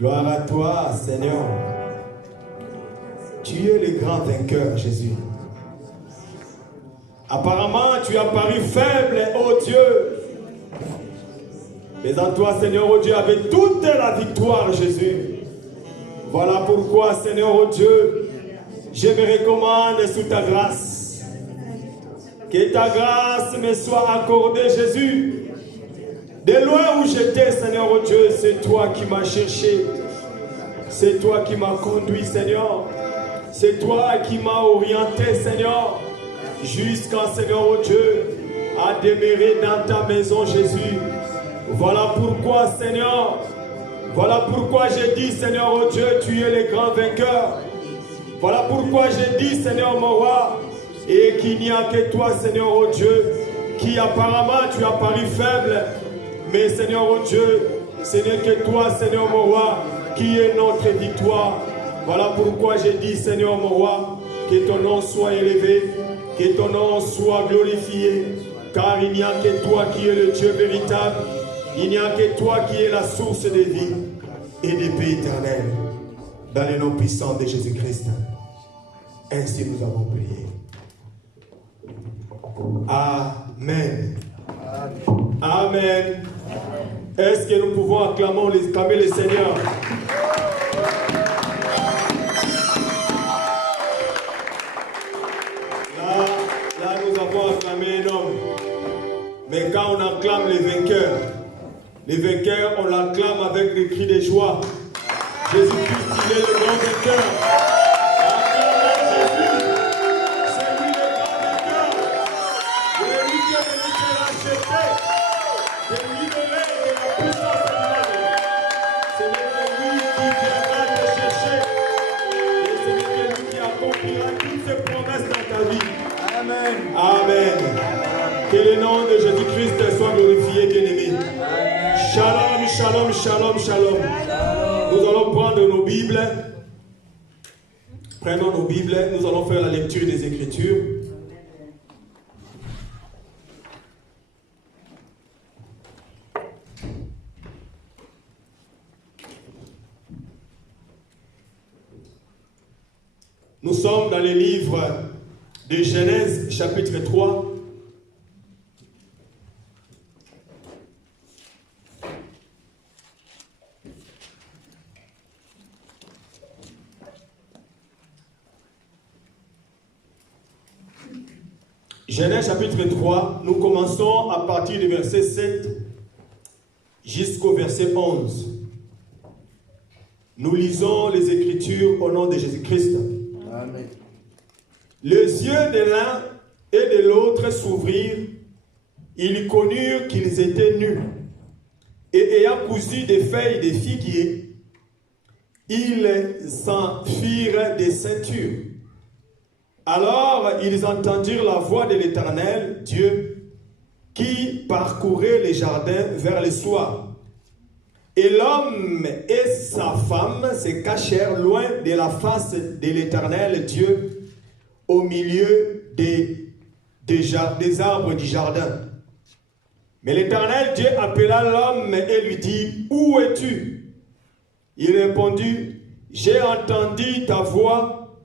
Gloire à toi, Seigneur. Tu es le grand vainqueur, Jésus. Apparemment, tu as paru faible, ô Dieu. Mais en toi, Seigneur, ô Dieu, avec toute la victoire, Jésus. Voilà pourquoi, Seigneur, ô Dieu, je me recommande sous ta grâce. Que ta grâce me soit accordée, Jésus. De loin où j'étais, Seigneur, oh Dieu, c'est toi qui m'as cherché. C'est toi qui m'as conduit, Seigneur. C'est toi qui m'as orienté, Seigneur. Jusqu'à, Seigneur, oh Dieu, à demeurer dans ta maison, Jésus. Voilà pourquoi, Seigneur, voilà pourquoi j'ai dit, Seigneur, oh Dieu, tu es le grand vainqueur. Voilà pourquoi j'ai dit, Seigneur, mon roi, et qu'il n'y a que toi, Seigneur, oh Dieu, qui apparemment tu as paru faible. Mais Seigneur, oh Dieu, ce n'est que toi, Seigneur, mon roi, qui est notre victoire. Voilà pourquoi j'ai dit, Seigneur, mon roi, que ton nom soit élevé, que ton nom soit glorifié, car il n'y a que toi qui es le Dieu véritable, il n'y a que toi qui es la source de vie et de paix éternelle. Dans le nom puissant de Jésus-Christ. Ainsi nous avons prié. Amen. Amen. Est-ce que nous pouvons acclamer le Seigneur? Là, nous avons acclamé un homme. Mais quand on acclame les vainqueurs, on l'acclame avec des cris de joie. Jésus-Christ, il est le grand vainqueur. Amen. Que le nom de Jésus-Christ soit glorifié, bien-aimé. Shalom, shalom, shalom, shalom. Nous allons prendre nos Bibles. Prenons nos Bibles. Nous allons faire la lecture des Écritures. Nous sommes dans les livres de Genèse, chapitre 3. Genèse, chapitre 3, nous commençons à partir du verset 7 jusqu'au verset 11. Nous lisons les Écritures au nom de Jésus-Christ. Amen. Les yeux de l'un et de l'autre s'ouvrirent. Ils connurent qu'ils étaient nus. Et ayant cousu des feuilles de figuier, ils s'en firent des ceintures. Alors ils entendirent la voix de l'Éternel, Dieu, qui parcourait les jardins vers le soir. Et l'homme et sa femme se cachèrent loin de la face de l'Éternel, Dieu, au milieu des arbres du jardin. Mais l'Éternel Dieu appela l'homme et lui dit, « Où es-tu » Il répondit, « J'ai entendu ta voix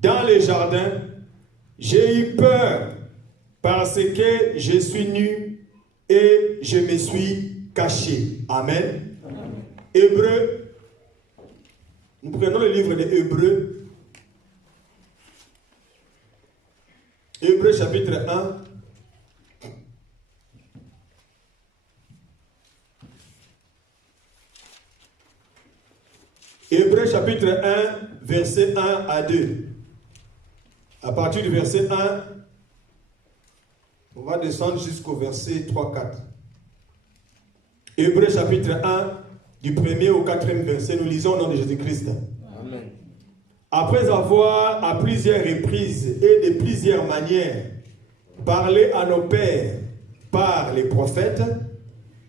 dans le jardin. J'ai eu peur parce que je suis nu et je me suis caché. » Amen. Hébreux. Nous prenons le livre des Hébreux. Hébreux chapitre 1. Hébreux chapitre 1, verset 1 à 2. À partir du verset 1, on va descendre jusqu'au verset 3-4. Hébreux chapitre 1, du 1er au 4e verset, nous lisons au nom de Jésus-Christ. Amen. Après avoir à plusieurs reprises et de plusieurs manières parlé à nos pères par les prophètes,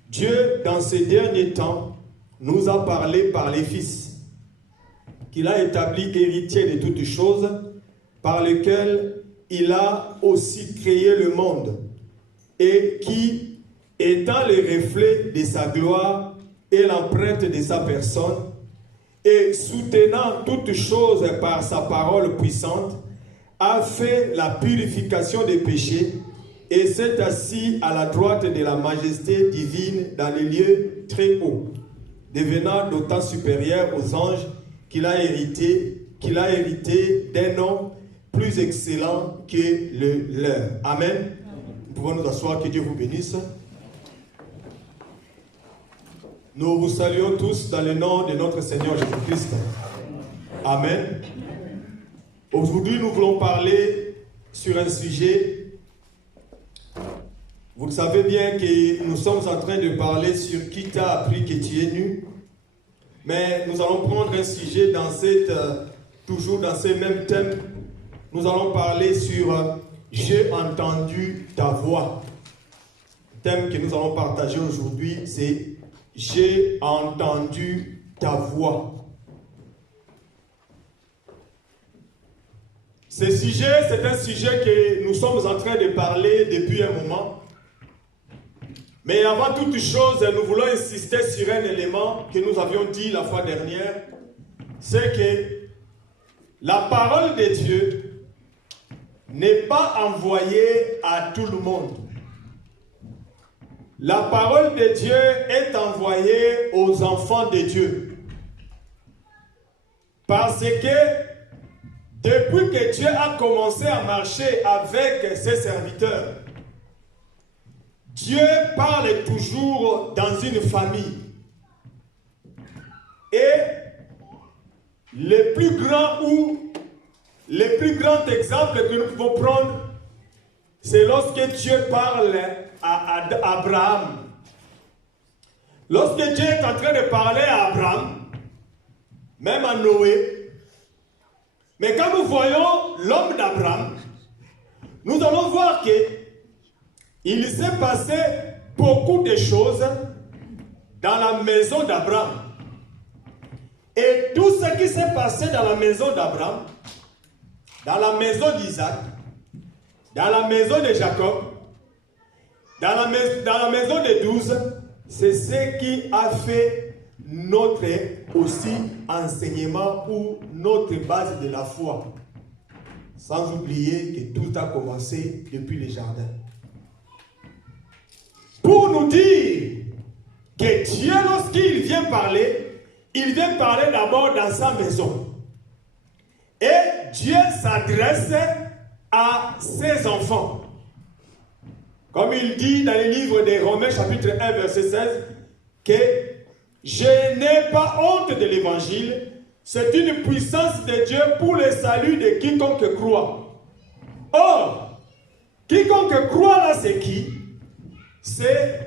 Dieu, dans ces derniers temps, nous a parlé par les fils, qu'il a établi héritiers de toutes choses, par lesquels il a aussi créé le monde, et qui, étant le reflet de sa gloire et l'empreinte de sa personne, et soutenant toutes choses par sa parole puissante, a fait la purification des péchés et s'est assis à la droite de la majesté divine dans les lieux très hauts, devenant d'autant supérieur aux anges qu'il a hérité d'un nom plus excellent que le leur. Amen. Nous pouvons nous asseoir, que Dieu vous bénisse. Nous vous saluons tous dans le nom de notre Seigneur Jésus-Christ. Amen. Aujourd'hui, nous voulons parler sur un sujet. Vous le savez bien que nous sommes en train de parler sur qui t'a appris que tu es nu. Mais nous allons prendre un sujet toujours dans ce même thème. Nous allons parler sur j'ai entendu ta voix. Le thème que nous allons partager aujourd'hui, c'est j'ai entendu ta voix. Ce sujet, c'est un sujet que nous sommes en train de parler depuis un moment. Mais avant toute chose, nous voulons insister sur un élément que nous avions dit la fois dernière. C'est que la parole de Dieu n'est pas envoyée à tout le monde. La parole de Dieu est envoyée aux enfants de Dieu. Parce que depuis que Dieu a commencé à marcher avec ses serviteurs, Dieu parle toujours dans une famille. Et le plus grand exemple que nous pouvons prendre, c'est lorsque Dieu parle à Abraham. Lorsque Dieu est en train de parler à Abraham, même à Noé, mais quand nous voyons l'homme d'Abraham, nous allons voir que il s'est passé beaucoup de choses dans la maison d'Abraham. Et tout ce qui s'est passé dans la maison d'Abraham, dans la maison d'Isaac, dans la maison de Jacob, dans la maison des 12, c'est ce qui a fait notre aussi enseignement ou notre base de la foi. Sans oublier que tout a commencé depuis le jardin. Pour nous dire que Dieu, lorsqu'il vient parler, il vient parler d'abord dans sa maison. Et Dieu s'adresse à ses enfants. Comme il dit dans le livre des Romains, chapitre 1, verset 16, que je n'ai pas honte de l'évangile, c'est une puissance de Dieu pour le salut de quiconque croit. Or, quiconque croit là, c'est qui? C'est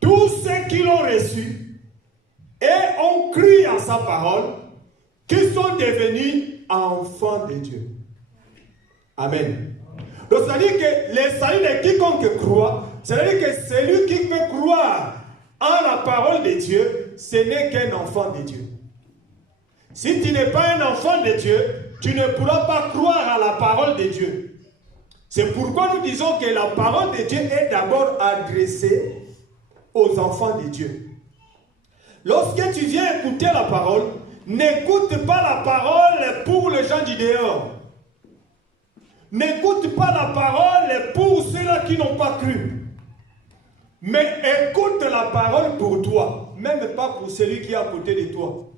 tous ceux qui l'ont reçu et ont cru en sa parole, qui sont devenus enfants de Dieu. Amen. Donc, c'est-à-dire que le salut de quiconque croit, c'est-à-dire que celui qui peut croire en la parole de Dieu, ce n'est qu'un enfant de Dieu. Si tu n'es pas un enfant de Dieu, tu ne pourras pas croire à la parole de Dieu. C'est pourquoi nous disons que la parole de Dieu est d'abord adressée aux enfants de Dieu. Lorsque tu viens écouter la parole, n'écoute pas la parole pour les gens du dehors. N'écoute pas la parole pour ceux-là qui n'ont pas cru. Mais écoute la parole pour toi, même pas pour celui qui est à côté de toi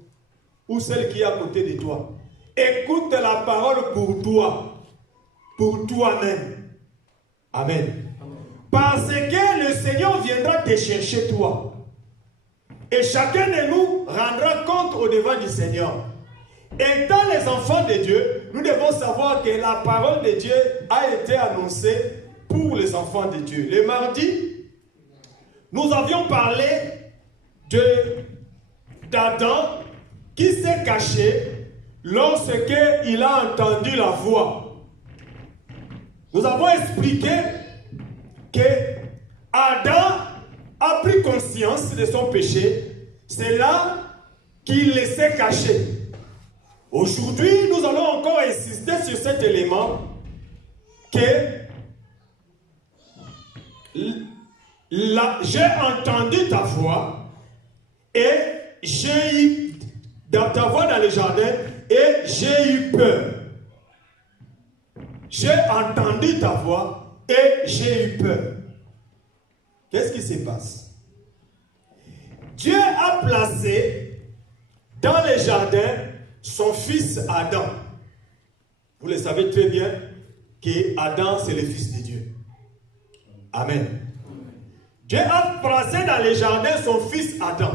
ou celle qui est à côté de toi. Écoute la parole pour toi. Pour toi-même. Amen. Parce que le Seigneur viendra te chercher toi. Et chacun de nous rendra compte au devant du Seigneur. Étant les enfants de Dieu, nous devons savoir que la parole de Dieu a été annoncée pour les enfants de Dieu. Le mardi, nous avions parlé d'Adam qui s'est caché lorsqu'il a entendu la voix. Nous avons expliqué que Adam a pris conscience de son péché. C'est là qu'il s'est caché. Aujourd'hui, nous allons encore insister sur cet élément que j'ai entendu ta voix et j'ai eu dans ta voix dans le jardin et j'ai eu peur. J'ai entendu ta voix et j'ai eu peur. Qu'est-ce qui se passe? Dieu a placé dans le jardin son fils Adam. Vous le savez très bien que Adam c'est le fils de Dieu. Amen. Dieu a placé dans le jardin son fils Adam.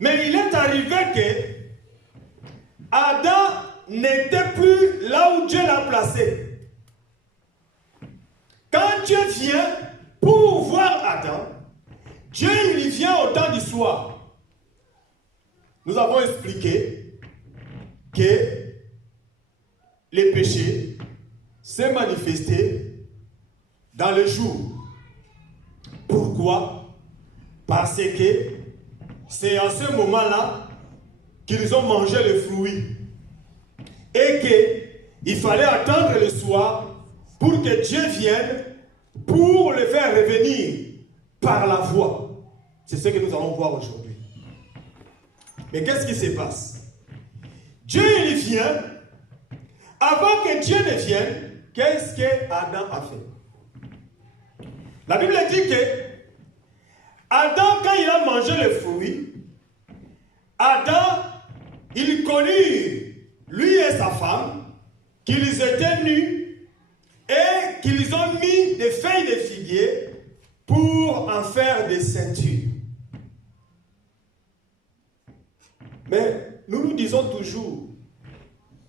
Mais il est arrivé que Adam n'était plus là où Dieu l'a placé. Quand Dieu vient pour voir Adam, Dieu il vient au temps du soir. Nous avons expliqué que le péché s'est manifesté dans le jour. Pourquoi? Parce que c'est à ce moment-là qu'ils ont mangé le fruit. Et qu'il fallait attendre le soir pour que Dieu vienne pour le faire revenir par la voix. C'est ce que nous allons voir aujourd'hui. Mais qu'est-ce qui se passe? Dieu il vient. Avant que Dieu ne vienne, qu'est-ce que Adam a fait? La Bible dit que Adam, quand il a mangé le fruit, Adam, il connut, lui et sa femme, qu'ils étaient nus et qu'ils ont mis des feuilles de figuier pour en faire des ceintures. Mais nous disons toujours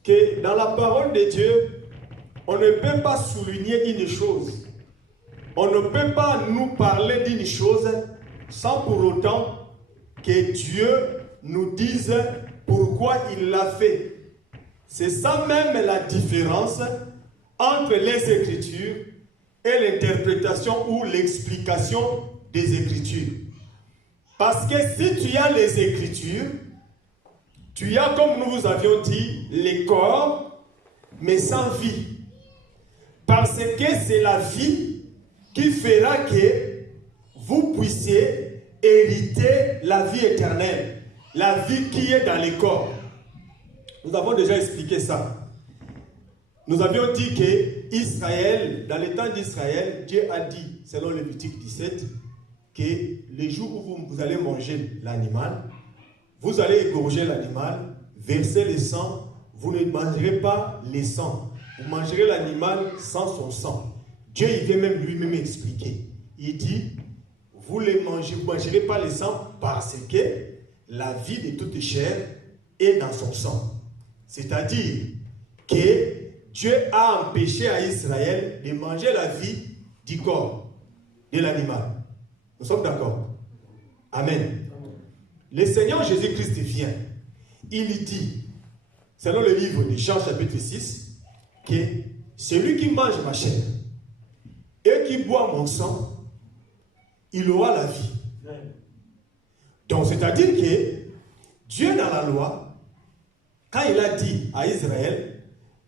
que dans la parole de Dieu, on ne peut pas souligner une chose. On ne peut pas nous parler d'une chose sans pour autant que Dieu nous dise pourquoi il l'a fait. C'est ça même la différence entre les Écritures et l'interprétation ou l'explication des Écritures. Parce que si tu as les Écritures, tu as, comme nous vous avions dit, les corps, mais sans vie. Parce que c'est la vie qui fera que vous puissiez hériter la vie éternelle, la vie qui est dans les corps. Nous avons déjà expliqué ça. Nous avions dit que Israël, dans le temps d'Israël, Dieu a dit, selon Lévitique 17, que les jours où vous allez manger l'animal, vous allez égorger l'animal, verser le sang, vous ne mangerez pas le sang. Vous mangerez l'animal sans son sang. Dieu, il vient même lui-même expliquer. Il dit, vous ne mangerez pas le sang parce que la vie de toute chair est dans son sang. C'est-à-dire que Dieu a empêché à Israël de manger la vie du corps de l'animal. Nous sommes d'accord? Amen. Le Seigneur Jésus-Christ vient. Il dit, selon le livre de Jean chapitre 6, que celui qui mange ma chair et qui boit mon sang, il aura la vie. Donc, c'est-à-dire que Dieu dans la loi, quand il a dit à Israël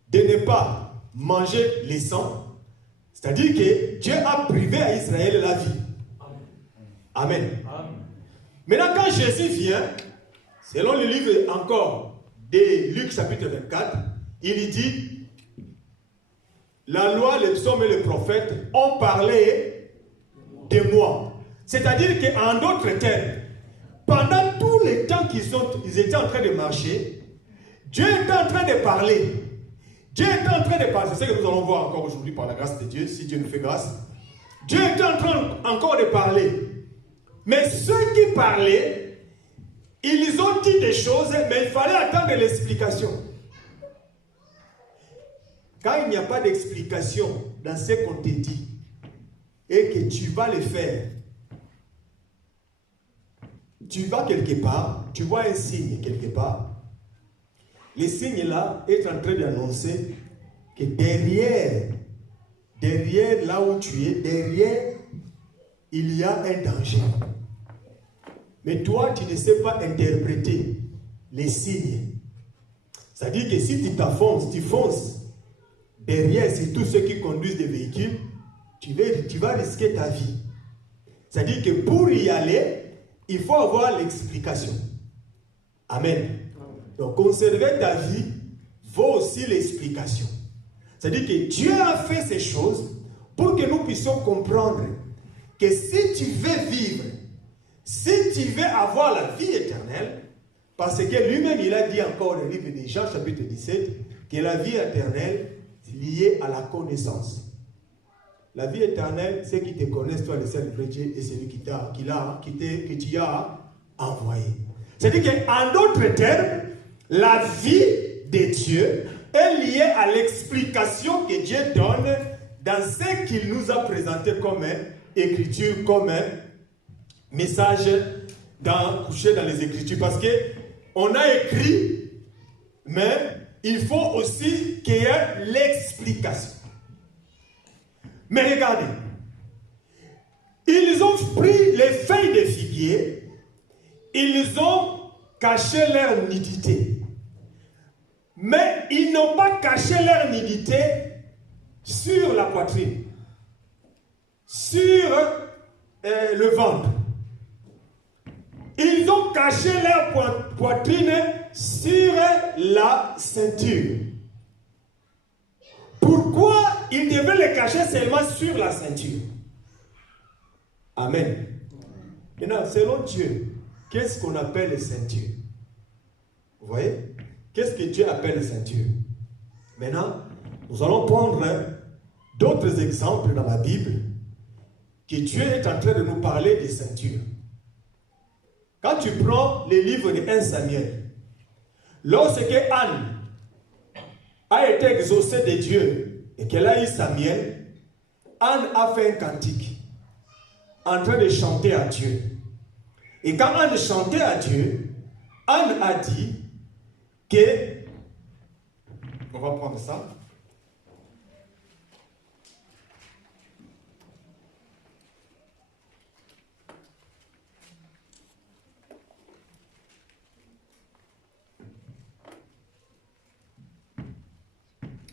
de ne pas manger les sangs, c'est-à-dire que Dieu a privé à Israël la vie. Amen. Maintenant, quand Jésus vient, selon le livre encore de Luc chapitre 24, il dit, la loi, les psaumes et les prophètes ont parlé de moi. C'est-à-dire qu'en d'autres termes, pendant tout le temps qu'ils étaient en train de marcher, Dieu était en train de parler. Dieu était en train de parler. C'est ce que nous allons voir encore aujourd'hui par la grâce de Dieu, si Dieu nous fait grâce. Dieu était en train encore de parler. Mais ceux qui parlaient, ils ont dit des choses, mais il fallait attendre l'explication. Quand il n'y a pas d'explication dans ce qu'on te dit, et que tu vas le faire, tu vas quelque part, tu vois un signe quelque part, le signe là est en train d'annoncer que derrière là où tu es, derrière, il y a un danger. Mais toi, tu ne sais pas interpréter les signes. C'est-à-dire que si tu fonces derrière, c'est tous ceux qui conduisent des véhicules, tu vas risquer ta vie. C'est-à-dire que pour y aller, il faut avoir l'explication. Amen. Donc conserver ta vie vaut aussi l'explication. C'est-à-dire que Dieu a fait ces choses pour que nous puissions comprendre que si tu veux vivre, si tu veux avoir la vie éternelle, parce que lui-même il a dit encore dans le livre de Jean chapitre 17 que la vie éternelle est liée à la connaissance. La vie éternelle, c'est qui te connaissent, toi le Saint-Esprit Dieu, et celui que tu as envoyé. C'est-à-dire qu'en d'autres termes, la vie de Dieu est liée à l'explication que Dieu donne dans ce qu'il nous a présenté comme écriture, comme message couché dans les Écritures. Parce qu'on a écrit, mais il faut aussi qu'il y ait l'explication. Mais regardez, ils ont pris les feuilles de figuier, ils ont caché leur nudité. Mais ils n'ont pas caché leur nudité sur la poitrine, sur le ventre. Ils ont caché leur poitrine sur la ceinture. Pourquoi ils devaient les cacher seulement sur la ceinture? Amen. Maintenant, selon Dieu, qu'est-ce qu'on appelle les ceintures? Vous voyez? Qu'est-ce que Dieu appelle les ceintures? Maintenant, nous allons prendre d'autres exemples dans la Bible que Dieu est en train de nous parler des ceintures. Quand tu prends les livres de 1 Samuel, lorsque Anne a été exaucée de Dieu et qu'elle a eu Samuel, Anne a fait un cantique en train de chanter à Dieu. Et quand Anne chantait à Dieu, Anne a dit que, on va prendre ça,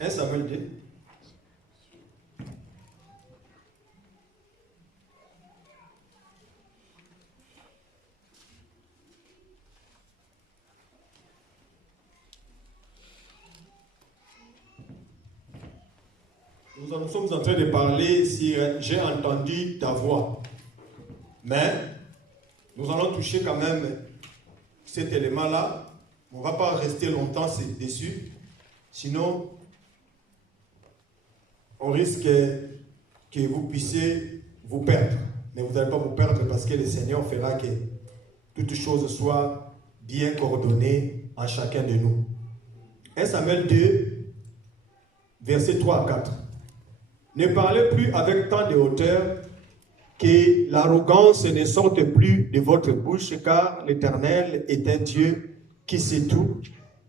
Un Samuel 2. Nous sommes en train de parler si j'ai entendu ta voix. Mais nous allons toucher quand même cet élément-là. On ne va pas rester longtemps dessus. Sinon, on risque que vous puissiez vous perdre. Mais vous n'allez pas vous perdre parce que le Seigneur fera que toutes choses soient bien coordonnées en chacun de nous. 1 Samuel 2, versets 3 à 4. Ne parlez plus avec tant de hauteur que l'arrogance ne sorte plus de votre bouche, car l'Éternel est un Dieu qui sait tout,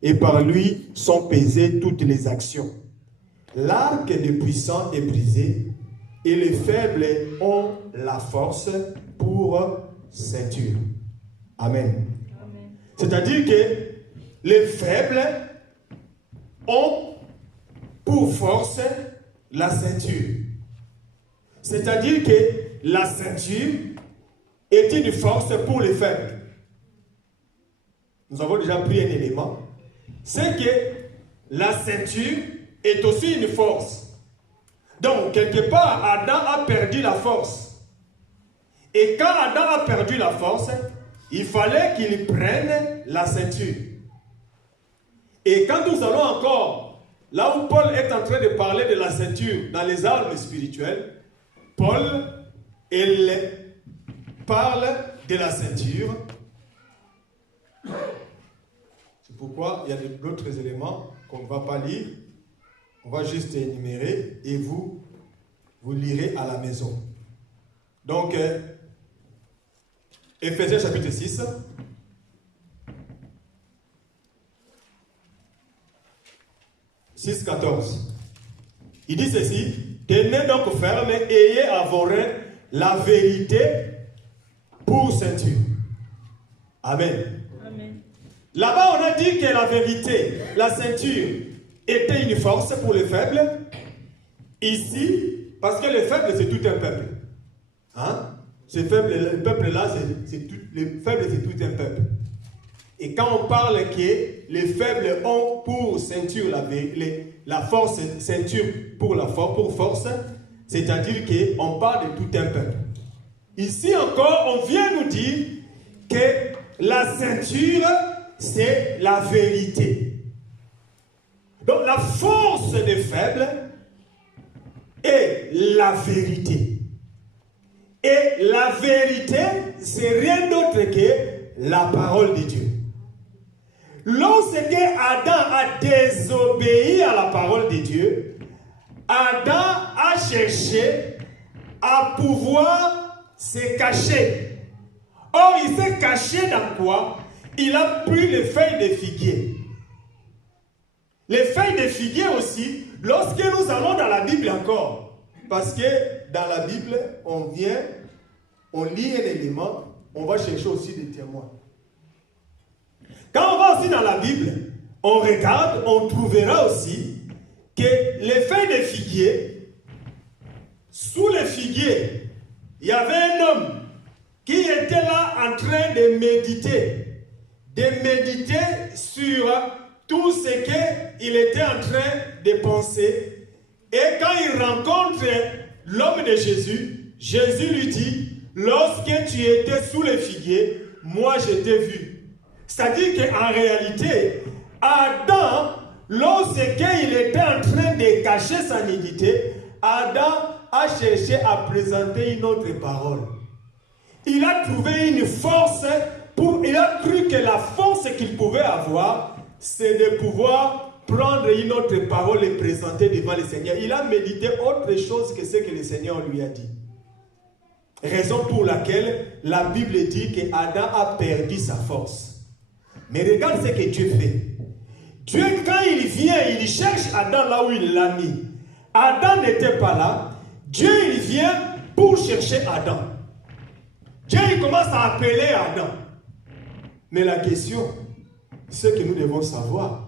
et par lui sont pesées toutes les actions. L'arc des puissants est brisé, et les faibles ont la force pour ceinture. Amen. Amen. C'est-à-dire que les faibles ont pour force la ceinture. C'est-à-dire que la ceinture est une force pour les faibles. Nous avons déjà pris un élément. C'est que la ceinture est aussi une force. Donc, quelque part, Adam a perdu la force. Et quand Adam a perdu la force, il fallait qu'il prenne la ceinture. Et quand nous allons encore là où Paul est en train de parler de la ceinture dans les armes spirituelles, Paul, il parle de la ceinture. C'est pourquoi il y a d'autres éléments qu'on ne va pas lire. On va juste énumérer et vous lirez à la maison. Donc, Éphésiens chapitre 6. « 6,14. Il dit ceci, tenez donc ferme et ayez à vos reins la vérité pour ceinture. Amen. Amen. Là-bas, on a dit que la vérité, la ceinture, était une force pour les faibles. Ici, parce que les faibles, c'est tout un peuple. Hein? Ces faibles, le peuple-là, les faibles, c'est tout un peuple. Et quand on parle que les faibles ont pour ceinture la force, ceinture pour force, c'est-à-dire qu'on parle de tout un peuple. Ici encore, on vient nous dire que la ceinture, c'est la vérité. Donc la force des faibles est la vérité. Et la vérité, c'est rien d'autre que la parole de Dieu. Lorsque Adam a désobéi à la parole de Dieu, Adam a cherché à pouvoir se cacher. Or, il s'est caché dans quoi? Il a pris les feuilles de figuier. Les feuilles de figuier aussi, lorsque nous allons dans la Bible encore, parce que dans la Bible, on vient, on lit un élément, on va chercher aussi des témoins. Quand on va aussi dans la Bible, on regarde, on trouvera aussi que les feuilles de figuier, sous les figuiers, il y avait un homme qui était là en train de méditer sur tout ce qu'il était en train de penser. Et quand il rencontre l'homme de Jésus, Jésus lui dit, lorsque tu étais sous les figuiers, moi je t'ai vu. C'est-à-dire qu'en réalité, Adam, lorsqu'il était en train de cacher sa nudité, Adam a cherché à présenter une autre parole. Il a trouvé une force, il a cru que la force qu'il pouvait avoir, c'est de pouvoir prendre une autre parole et présenter devant le Seigneur. Il a médité autre chose que ce que le Seigneur lui a dit. Raison pour laquelle la Bible dit qu'Adam a perdu sa force. Mais regarde ce que Dieu fait. Dieu, quand il vient, il cherche Adam là où il l'a mis. Adam n'était pas là. Dieu, il vient pour chercher Adam. Dieu, il commence à appeler Adam. Mais la question, c'est que nous devons savoir.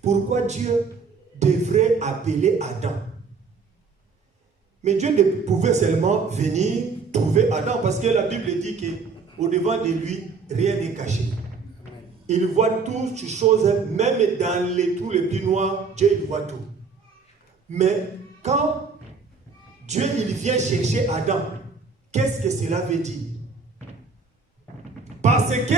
Pourquoi Dieu devrait appeler Adam? Mais Dieu ne pouvait seulement venir trouver Adam, parce que la Bible dit qu'au devant de lui, rien n'est caché. Il voit toutes choses, même dans les trous les plus noirs, Dieu il voit tout. Mais quand Dieu il vient chercher Adam, qu'est-ce que cela veut dire? Parce que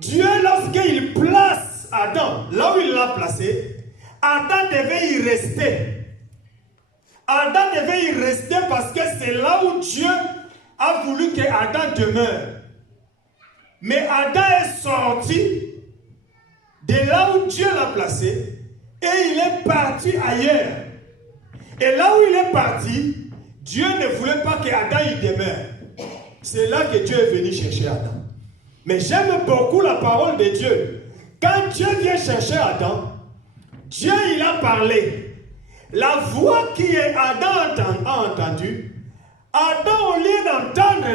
Dieu, lorsqu'il place Adam là où il l'a placé, Adam devait y rester. Adam devait y rester parce que c'est là où Dieu a voulu que Adam demeure. Mais Adam est sorti de là où Dieu l'a placé et il est parti ailleurs. Et là où il est parti, Dieu ne voulait pas que Adam y demeure. C'est là que Dieu est venu chercher Adam. Mais j'aime beaucoup la parole de Dieu. Quand Dieu vient chercher Adam, Dieu il a parlé. La voix qui est Adam a entendu, Adam au lieu d'entendre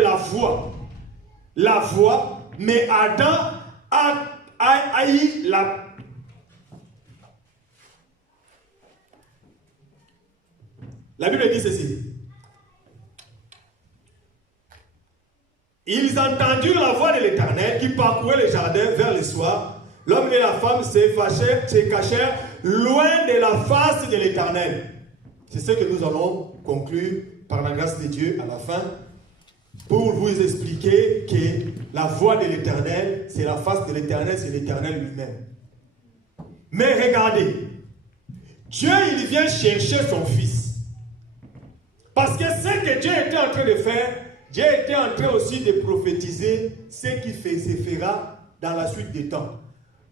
la voix, mais Adam a eu la... La Bible dit ceci. Ils entendirent la voix de l'Éternel qui parcourait le jardin vers le soir. L'homme et la femme se cachèrent loin de la face de l'Éternel. C'est ce que nous allons conclure par la grâce de Dieu à la fin, pour vous expliquer que la voix de l'Éternel, c'est la face de l'Éternel, c'est l'Éternel lui-même. Mais regardez, Dieu il vient chercher son fils. Parce que ce que Dieu était en train de faire, Dieu était en train aussi de prophétiser ce qui se fera dans la suite des temps.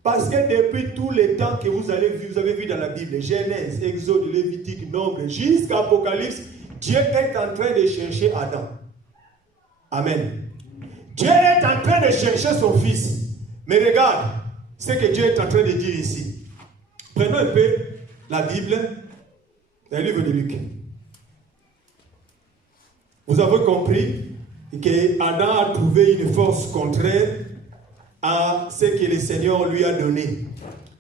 Parce que depuis tous les temps que vous avez vu dans la Bible, Genèse, Exode, Lévitique, Nombre, jusqu'à Apocalypse, Dieu est en train de chercher Adam. Amen. Dieu est en train de chercher son fils. Mais regarde ce que Dieu est en train de dire ici. Prenons un peu la Bible, le livre de Luc. Vous avez compris que Adam a trouvé une force contraire à ce que le Seigneur lui a donné.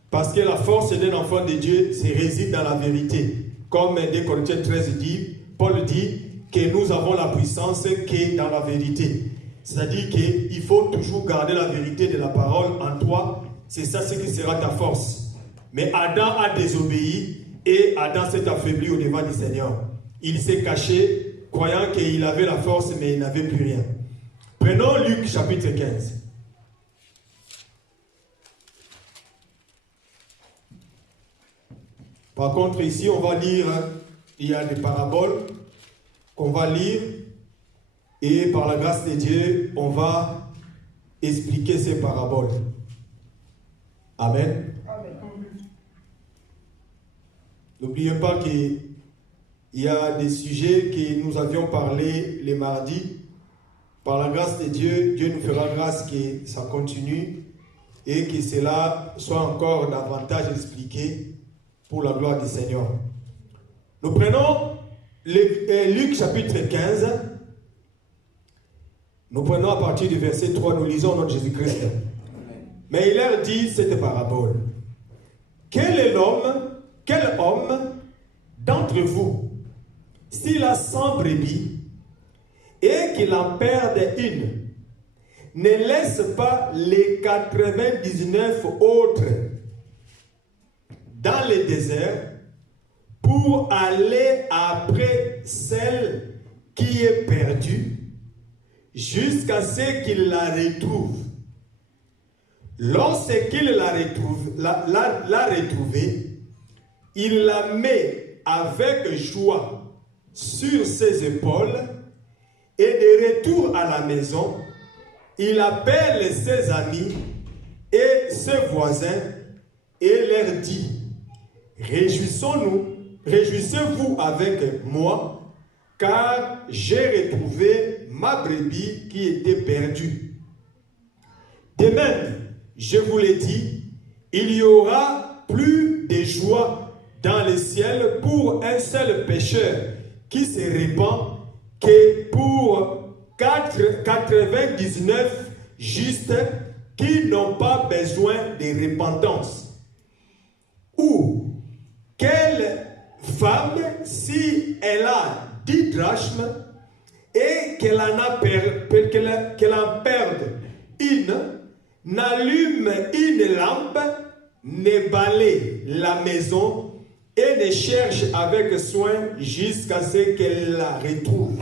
Parce que la force d'un enfant de Dieu réside dans la vérité. Comme 2 Corinthiens 13 dit, Paul dit que nous avons la puissance qui est dans la vérité. C'est-à-dire qu'il faut toujours garder la vérité de la parole en toi. C'est ça ce qui sera ta force. Mais Adam a désobéi et Adam s'est affaibli au devant du Seigneur. Il s'est caché, croyant qu'il avait la force, mais il n'avait plus rien. Prenons Luc chapitre 15. Par contre, ici, on va lire, il y a des paraboles qu'on va lire et par la grâce de Dieu, on va expliquer ces paraboles. Amen. N'oubliez pas qu'il y a des sujets que nous avions parlé les mardis. Par la grâce de Dieu, Dieu nous fera grâce que ça continue et que cela soit encore davantage expliqué pour la gloire du Seigneur. Nous prenons Luc chapitre 15. Nous prenons à partir du verset 3, nous lisons notre Jésus-Christ. Mais il leur dit cette parabole. Quel homme d'entre vous, s'il a 100 brebis et qu'il en perde une, ne laisse pas les 99 autres dans le désert pour aller après celle qui est perdue jusqu'à ce qu'il la retrouve. Lorsqu'il la retrouvée, il la met avec joie sur ses épaules et de retour à la maison, il appelle ses amis et ses voisins et leur dit: réjouissez-vous avec moi, car j'ai retrouvé ma brebis qui était perdue. De même, je vous l'ai dit, il y aura plus de joie dans le ciel pour un seul pécheur qui se répand que pour 99 justes qui n'ont pas besoin de repentance. Ou quelle femme, si elle a 10 drachmes et qu'elle en perde une, n'allume une lampe, ne balaye la maison et ne cherche avec soin jusqu'à ce qu'elle la retrouve.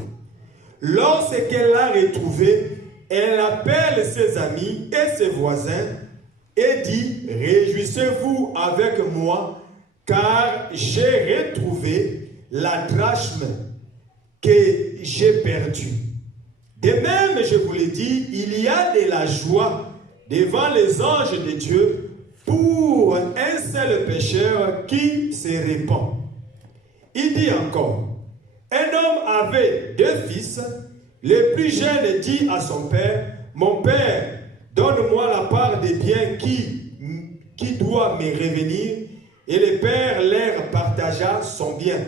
Lorsqu'elle l'a retrouvée, elle appelle ses amis et ses voisins et dit: réjouissez-vous avec moi, car j'ai retrouvé la drachme que j'ai perdue. De même, je vous l'ai dit, il y a de la joie devant les anges de Dieu pour un seul pécheur qui se répand. Il dit encore: un homme avait 2 fils. Le plus jeune dit à son père: mon père, donne-moi la part des biens qui doit me revenir. Et le père leur partagea son bien.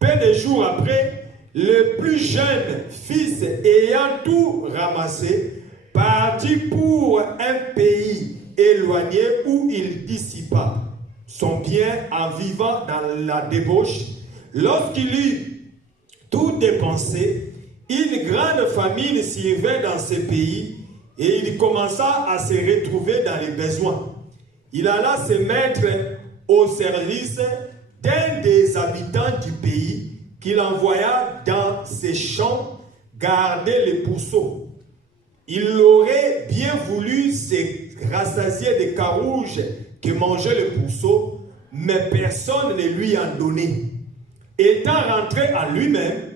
Peu de jours après, le plus jeune fils, ayant tout ramassé, partit pour un pays éloigné où il dissipa son bien en vivant dans la débauche. Lorsqu'il eut tout dépensé, une grande famine survint dans ce pays et il commença à se retrouver dans les besoins. Il alla se mettre au service d'un des habitants du pays qu'il envoya dans ses champs garder les pourceaux. Il aurait bien voulu se rassasier des carouges que mangeait le pourceau, mais personne ne lui en donnait. Étant rentré à lui-même,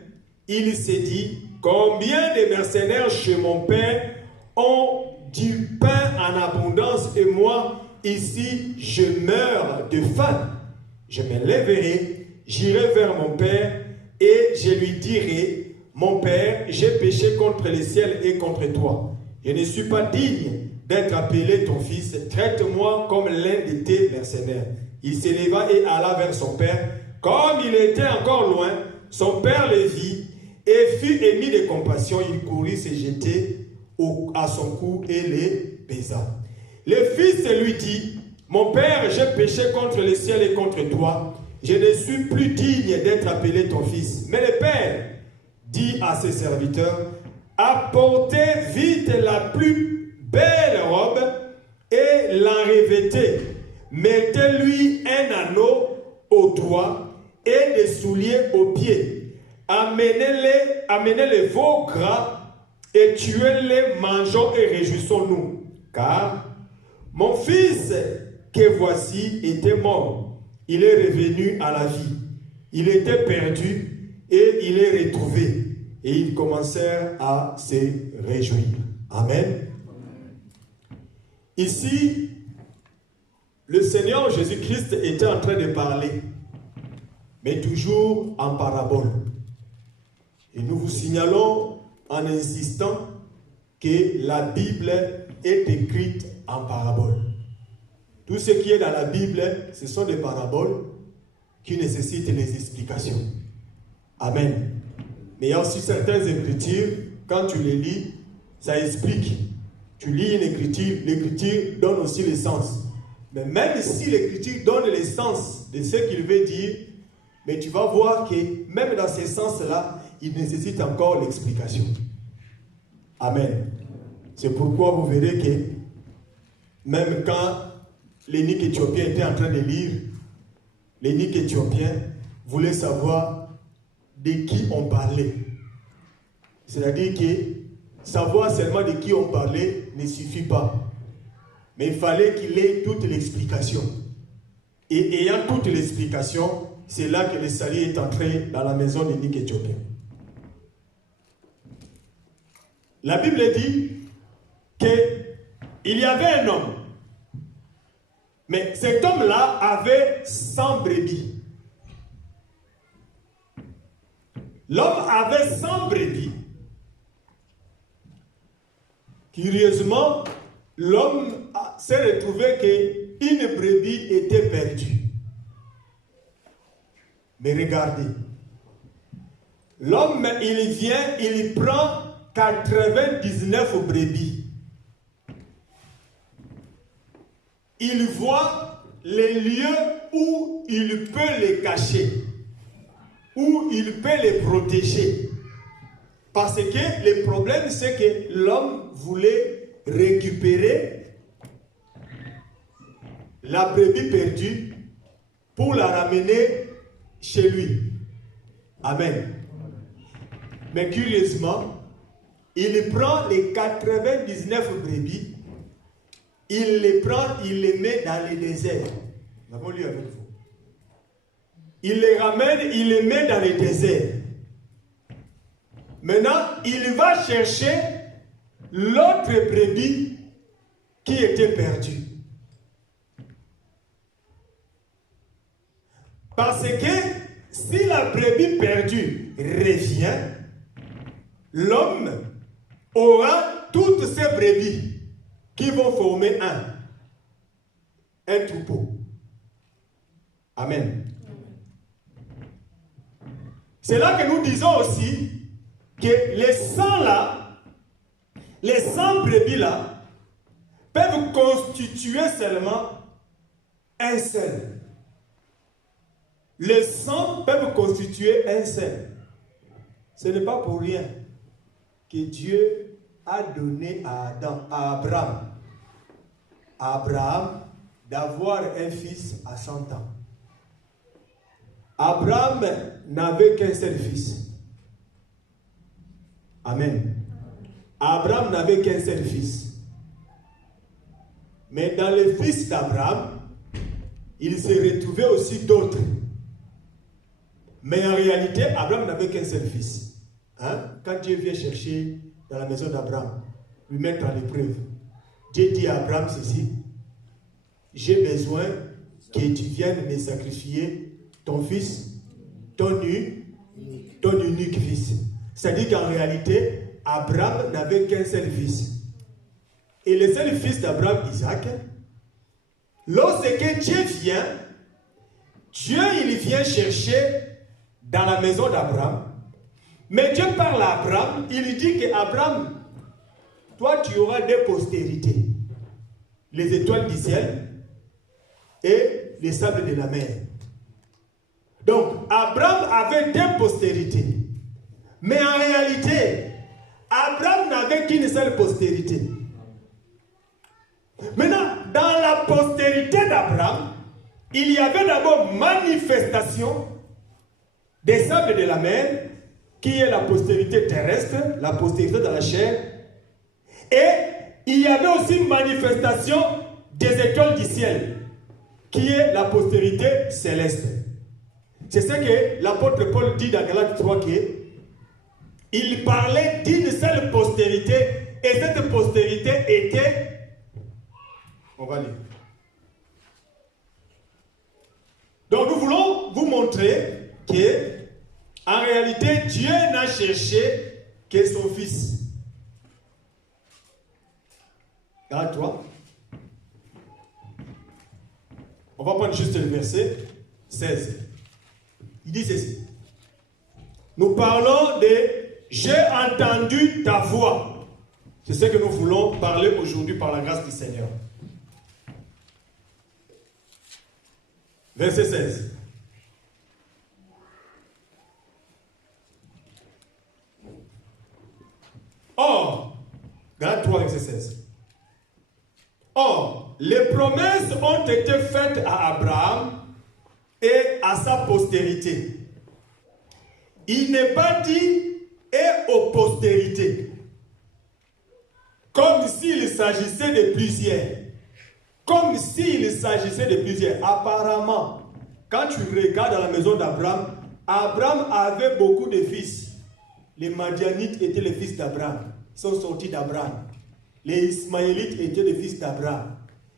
il s'est dit: combien de mercenaires chez mon père ont du pain en abondance et moi, ici, je meurs de faim. Je me lèverai, j'irai vers mon père et je lui dirai: mon père, j'ai péché contre le ciel et contre toi. Je ne suis pas digne d'être appelé ton fils. Traite-moi comme l'un de tes mercenaires. Il s'éleva et alla vers son père. Comme il était encore loin, son père le vit et fut ému de compassion. Il courut se jeter à son cou et le baisa. Le fils lui dit: mon père, j'ai péché contre le ciel et contre toi. Je ne suis plus digne d'être appelé ton fils. Mais le père dit à ses serviteurs: apportait vite la plus belle robe et l'en revêtait. Mettez-lui un anneau au doigt et des souliers aux pieds. Amenez-les veaux gras et tuez-les, mangeons et réjouissons-nous. Car mon fils que voici était mort. Il est revenu à la vie. Il était perdu et il est retrouvé. Et ils commencèrent à se réjouir. Amen. Ici, le Seigneur Jésus-Christ était en train de parler, mais toujours en parabole. Et nous vous signalons en insistant que la Bible est écrite en parabole. Tout ce qui est dans la Bible, ce sont des paraboles qui nécessitent les explications. Amen. Mais il y a aussi certaines écritures, quand tu les lis, ça explique. Tu lis une écriture, l'écriture donne aussi le sens. Mais même si l'écriture donne le sens de ce qu'il veut dire, mais tu vas voir que même dans ce sens-là, il nécessite encore l'explication. Amen. C'est pourquoi vous verrez que même quand l'énigme éthiopien était en train de lire, l'énigme éthiopien voulait savoir de qui on parlait. C'est-à-dire que savoir seulement de qui on parlait ne suffit pas. Mais il fallait qu'il ait toute l'explication. Et ayant toute l'explication, c'est là que le salut est entré dans la maison de l'énigme éthiopien. La Bible dit qu'il y avait un homme. Mais cet homme-là avait 100 brebis. L'homme avait 100 brebis. Curieusement, l'homme s'est retrouvé qu'une brebis était perdue. Mais regardez, l'homme, il vient, il prend 99 brebis. Il voit les lieux où il peut les cacher, où il peut les protéger. Parce que le problème, c'est que l'homme voulait récupérer la brebis perdue pour la ramener chez lui. Amen. Mais curieusement, il prend les 99 brebis, il les prend, il les met dans le désert. Nous avons lu avec vous. Il les ramène, il les met dans le désert. Maintenant, il va chercher l'autre brebis qui était perdue. Parce que si la brebis perdue revient, l'homme aura toutes ces brebis qui vont former un troupeau. Amen. C'est là que nous disons aussi que les 100 là, les 100 brebis là, peuvent constituer seulement un seul. Les 100 peuvent constituer un seul. Ce n'est pas pour rien que Dieu a donné à Abraham d'avoir un fils à 100 ans. Abraham n'avait qu'un seul fils. Amen. Abraham n'avait qu'un seul fils. Mais dans les fils d'Abraham, il se retrouvait aussi d'autres. Mais en réalité, Abraham n'avait qu'un seul fils. Quand Dieu vient chercher dans la maison d'Abraham, lui mettre à l'épreuve, Dieu dit à Abraham ceci: j'ai besoin que tu viennes me sacrifier ton fils, ton unique fils. C'est-à-dire qu'en réalité, Abraham n'avait qu'un seul fils. Et le seul fils d'Abraham, Isaac, lorsque Dieu vient, il vient chercher dans la maison d'Abraham. Mais Dieu parle à Abraham, il lui dit qu'Abraham, toi tu auras des postérités. Les étoiles du ciel et les sables de la mer. Donc, Abraham avait des postérités. Mais en réalité, Abraham n'avait qu'une seule postérité. Maintenant, dans la postérité d'Abraham, il y avait d'abord manifestation des sables de la mer, qui est la postérité terrestre, la postérité de la chair. Et il y avait aussi manifestation des étoiles du ciel, qui est la postérité céleste. C'est ce que l'apôtre Paul dit dans Galates 3, qu'il parlait d'une seule postérité, et cette postérité était... On va lire. Donc nous voulons vous montrer que, en réalité, Dieu n'a cherché que son Fils. Regarde-toi. On va prendre juste le verset 16. Il dit ceci. Nous parlons de « J'ai entendu ta voix ». C'est ce que nous voulons parler aujourd'hui par la grâce du Seigneur. Verset 16. Or, regarde-toi verset 16. Or, les promesses ont été faites à Abraham et à sa postérité. Il n'est pas dit « et aux postérités », comme s'il s'agissait de plusieurs. Comme s'il s'agissait de plusieurs. Apparemment, quand tu regardes dans la maison d'Abraham, Abraham avait beaucoup de fils. Les Madianites étaient les fils d'Abraham. Ils sont sortis d'Abraham. Les Ismaélites étaient les fils d'Abraham.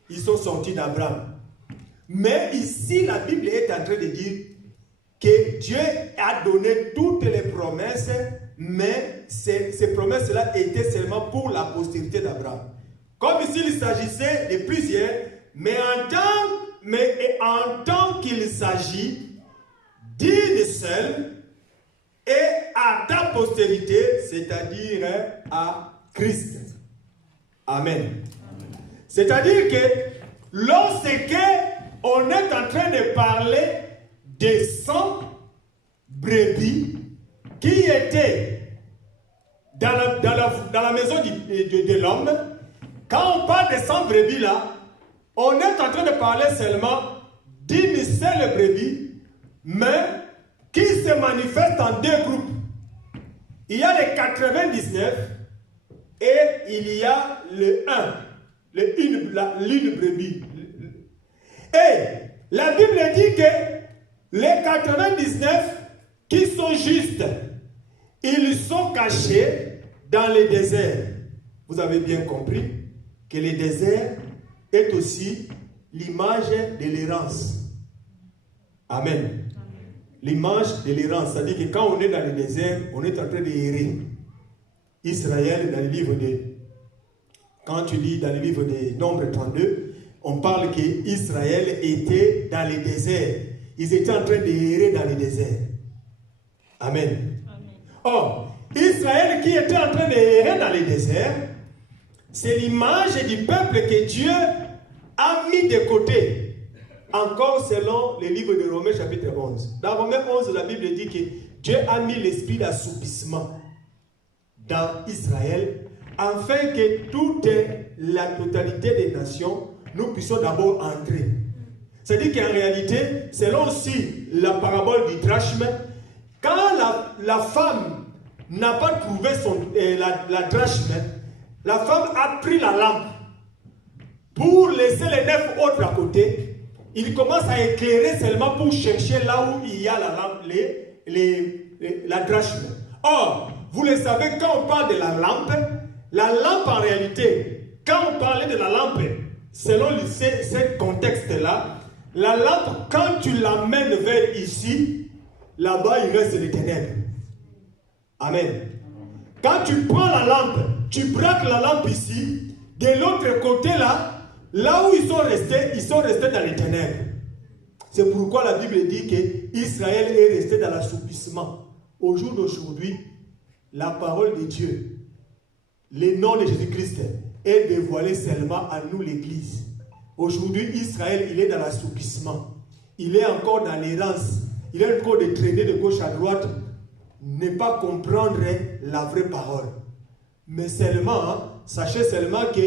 Ils sont sortis d'Abraham. Mais ici, la Bible est en train de dire que Dieu a donné toutes les promesses, mais ces promesses-là étaient seulement pour la postérité d'Abraham. Comme s'il s'agissait de plusieurs, mais en tant qu'il s'agit d'une seule, et à ta postérité, c'est-à-dire à Christ. Amen. C'est-à-dire que lorsque on est en train de parler des 100 brebis qui étaient dans la maison de l'homme, quand on parle de 100 brebis là, on est en train de parler seulement d'une seule brebis, mais qui se manifeste en deux groupes. Il y a les 99 et il y a le 1, l'une brebis. Et la Bible dit que les 99 qui sont justes, ils sont cachés dans les déserts. Vous avez bien compris que le désert est aussi l'image de l'errance. Amen. L'image de l'errance, c'est-à-dire que quand on est dans le désert, on est en train d'errer. Israël, dans le livre de... Quand tu lis dans le livre de Nombre 32, on parle qu'Israël était dans le désert. Ils étaient en train d'errer dans le désert. Amen. Amen. Or, Israël qui était en train d'errer dans le désert, c'est l'image du peuple que Dieu a mis de côté. Encore selon le livre de Romains chapitre 11. Dans Romains 11, la Bible dit que Dieu a mis l'esprit d'assoupissement dans Israël afin que toute la totalité des nations, nous puissions d'abord entrer. C'est-à-dire qu'en réalité, selon aussi la parabole du drachme, quand la femme n'a pas trouvé la drachme, la femme a pris la lampe pour laisser les 9 autres à côté. Il commence à éclairer seulement pour chercher là où il y a la lampe, la drachme. Or, vous le savez, quand on parle de la lampe en réalité, quand on parlait de la lampe, selon ce contexte-là, la lampe, quand tu l'amènes vers ici, là-bas, il reste les ténèbres. Amen. Quand tu prends la lampe, tu braques la lampe ici, de l'autre côté là où ils sont restés dans les ténèbres. C'est pourquoi la Bible dit qu'Israël est resté dans l'assoupissement. Au jour d'aujourd'hui, la parole de Dieu, le nom de Jésus-Christ est dévoilé seulement à nous l'Église. Aujourd'hui, Israël, il est dans l'assoupissement. Il est encore dans l'errance. Il est encore de traîner de gauche à droite, ne pas comprendre la vraie parole. Mais seulement, sachez seulement que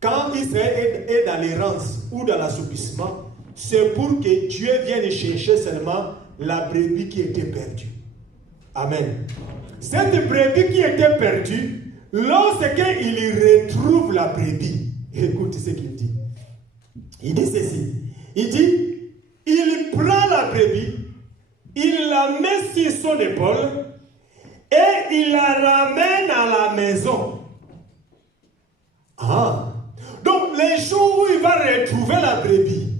quand Israël est dans l'errance ou dans l'assoupissement, c'est pour que Dieu vienne chercher seulement la brebis qui était perdue. Amen. Cette brebis qui était perdue, lorsqu'il retrouve la brebis, écoutez ce qu'il dit. Il dit ceci. Il dit, il prend la brebis, il la met sur son épaule et il la ramène à la maison. Ah. Donc les jours où il va retrouver la brebis,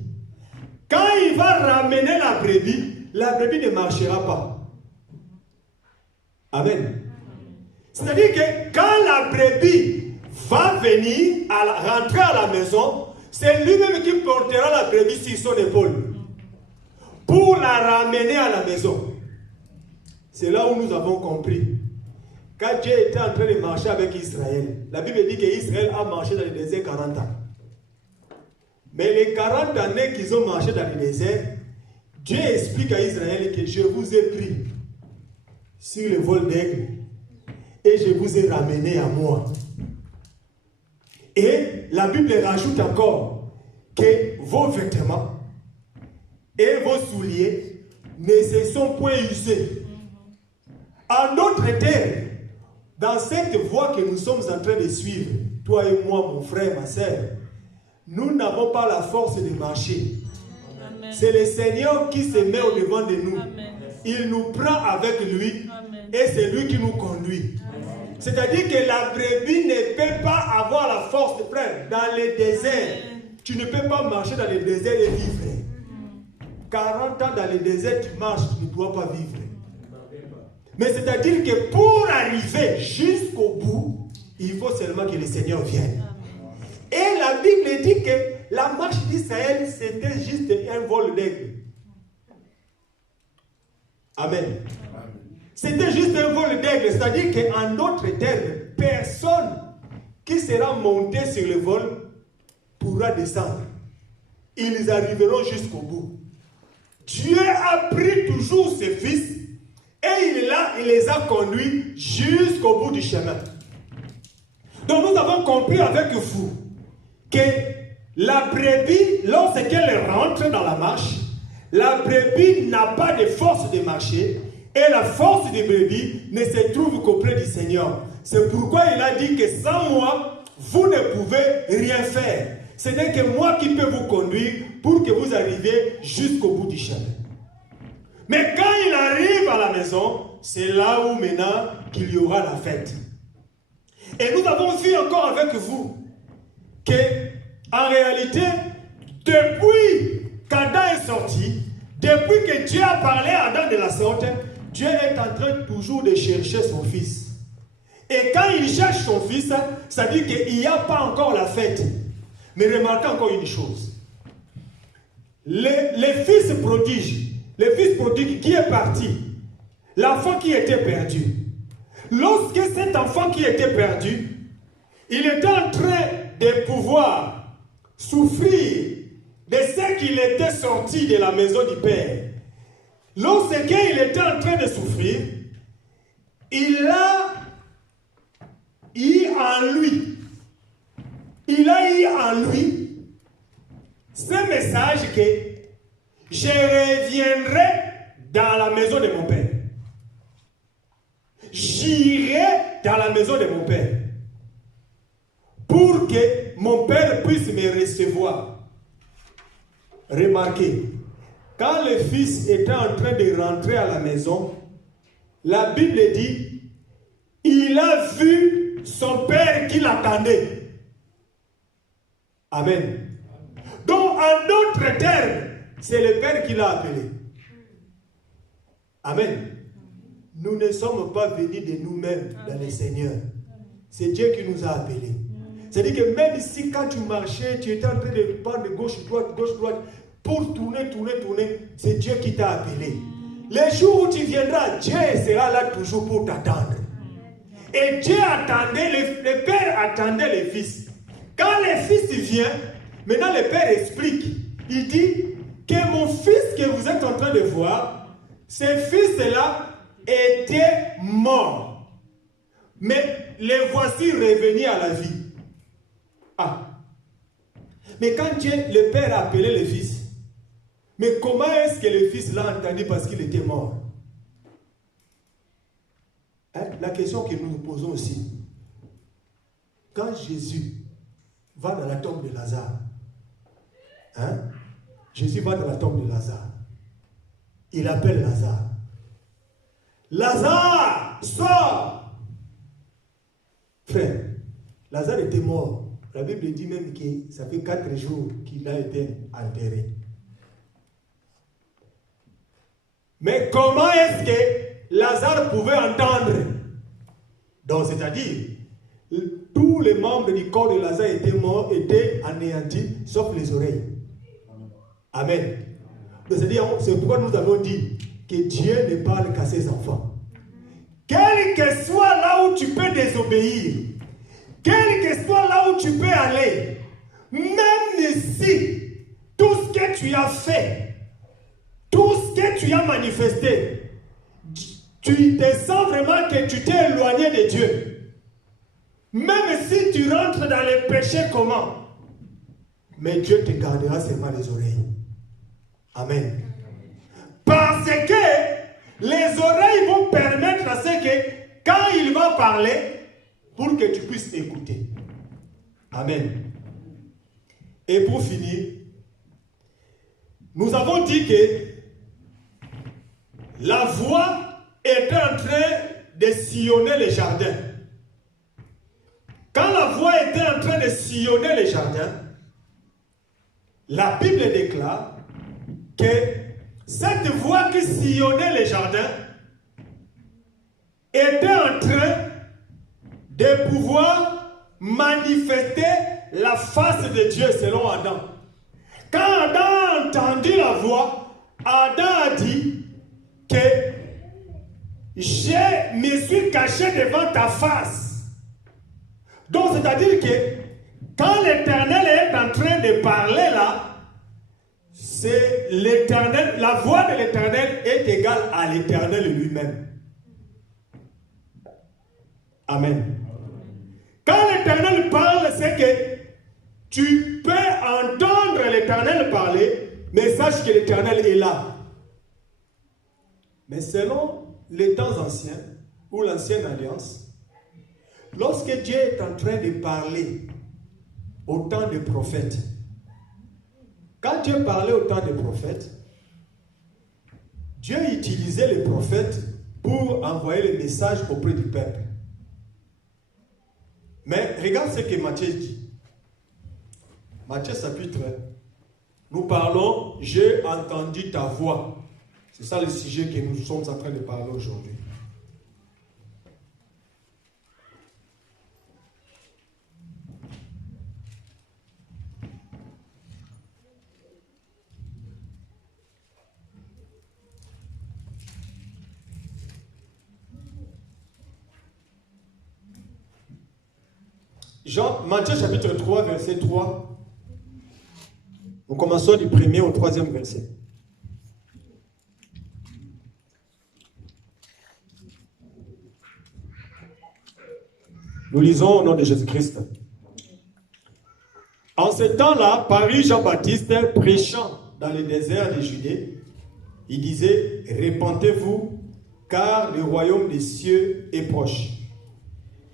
quand il va ramener la brebis ne marchera pas. Amen. C'est-à-dire que quand la brebis va venir rentrer à la maison, c'est lui-même qui portera la brebis sur son épaule pour la ramener à la maison. C'est là où nous avons compris. Quand Dieu était en train de marcher avec Israël, la Bible dit qu'Israël a marché dans le désert 40 ans. Mais les 40 années qu'ils ont marché dans le désert, Dieu explique à Israël que je vous ai pris sur le vol d'aigle et je vous ai ramené à moi. Et la Bible rajoute encore que vos vêtements et vos souliers ne se sont point usés. En d'autres termes, dans cette voie que nous sommes en train de suivre, toi et moi, mon frère, ma soeur, nous n'avons pas la force de marcher. C'est le Seigneur qui se met au devant de nous. Amen. Il nous prend avec lui. Amen. Et c'est lui qui nous conduit. C'est-à-dire que la brebis ne peut pas avoir la force, frère. Dans le désert, tu ne peux pas marcher dans le désert et vivre. 40 ans dans le désert, tu marches, tu ne dois pas vivre. Mais c'est-à-dire que pour arriver jusqu'au bout, il faut seulement que le Seigneur vienne. Et la Bible dit que la marche d'Israël, c'était juste un vol d'aigle. Amen. C'était juste un vol d'aigle, c'est-à-dire qu'en d'autres termes, personne qui sera monté sur le vol pourra descendre. Ils arriveront jusqu'au bout. Dieu a pris toujours ses fils et il les a conduits jusqu'au bout du chemin. Donc nous avons compris avec vous que la brebis, lorsqu'elle rentre dans la marche, la brebis n'a pas de force de marcher et la force de brebis ne se trouve qu'auprès du Seigneur. C'est pourquoi il a dit que sans moi, vous ne pouvez rien faire. Ce n'est que moi qui peux vous conduire pour que vous arriviez jusqu'au bout du chemin. Mais quand il arrive à la maison, c'est là où maintenant qu'il y aura la fête. Et nous avons vu encore avec vous que, en réalité, depuis qu'Adam est sorti, depuis que Dieu a parlé à Adam de la sorte, Dieu est en train toujours de chercher son fils. Et quand il cherche son fils, ça dit qu'il n'y a pas encore la fête. Mais remarquez encore une chose. Le fils prodigue qui est parti, l'enfant qui était perdu. Lorsque cet enfant qui était perdu, il était en train de pouvoir souffrir de ce qu'il était sorti de la maison du Père. Lorsqu'il était en train de souffrir, il a eu en lui ce message que je reviendrai dans la maison de mon Père. J'irai dans la maison de mon Père pour que mon Père puisse me recevoir. Remarquez, quand le fils était en train de rentrer à la maison, la Bible dit, il a vu son père qui l'attendait. Amen. Donc, en d'autres termes, c'est le Père qui l'a appelé. Amen. Nous ne sommes pas venus de nous-mêmes dans le Seigneur. C'est Dieu qui nous a appelés. C'est-à-dire que même si quand tu marchais, tu étais en train de prendre de gauche-droite, pour tourner, c'est Dieu qui t'a appelé. Les jours où tu viendras, Dieu sera là toujours pour t'attendre. Et Dieu attendait, le Père attendait le Fils. Quand le Fils vient, maintenant le Père explique. Il dit que mon fils que vous êtes en train de voir, ce fils-là était mort. Mais les voici revenus à la vie. Ah. Mais quand Dieu, le Père a appelé le Fils, mais comment est-ce que le Fils l'a entendu parce qu'il était mort? Hein? La question que nous nous posons aussi. Quand Jésus va dans la tombe de Lazare, hein? Jésus va dans la tombe de Lazare. Il appelle Lazare. Lazare, sors! Frère, Lazare était mort. La Bible dit même que ça fait 4 jours qu'il a été enterré. Mais comment est-ce que Lazare pouvait entendre? Donc, c'est-à-dire, tous les membres du corps de Lazare étaient morts, étaient anéantis, sauf les oreilles. Amen. Donc, c'est-à-dire, c'est pourquoi nous avons dit que Dieu ne parle qu'à ses enfants. Quel que soit là où tu peux désobéir, quel que soit là où tu peux aller, même si tout ce que tu as fait, tout ce que tu as manifesté, tu te sens vraiment que tu t'es éloigné de Dieu. Même si tu rentres dans les péchés, comment? Mais Dieu te gardera seulement les oreilles. Amen. Parce que les oreilles vont permettre à ce que quand il va parler, pour que tu puisses écouter. Amen. Et pour finir, nous avons dit que la voix était en train de sillonner les jardins. Quand la voix était en train de sillonner les jardins, la Bible déclare que cette voix qui sillonnait les jardins était en train de pouvoir manifester la face de Dieu selon Adam. Quand Adam a entendu la voix, Adam a dit que je me suis caché devant ta face. Donc c'est-à-dire que quand l'Éternel est en train de parler là, c'est l'Éternel, la voix de l'Éternel est égale à l'Éternel lui-même. Amen. Quand l'Éternel parle, c'est que tu peux entendre l'Éternel parler, mais sache que l'Éternel est là. Mais selon les temps anciens, ou l'ancienne alliance, lorsque Dieu est en train de parler au temps des prophètes, quand Dieu parlait au temps des prophètes, Dieu utilisait les prophètes pour envoyer le message auprès du peuple. Mais regarde ce que Matthieu dit. Matthieu chapitre 1. Nous parlons, j'ai entendu ta voix. C'est ça le sujet que nous sommes en train de parler aujourd'hui. Matthieu chapitre 3, verset 3. Nous commençons du 1er au 3e verset. Nous lisons au nom de Jésus-Christ. En ce temps-là, parut Jean-Baptiste prêchant dans le désert de Judée. Il disait, repentez-vous, car le royaume des cieux est proche.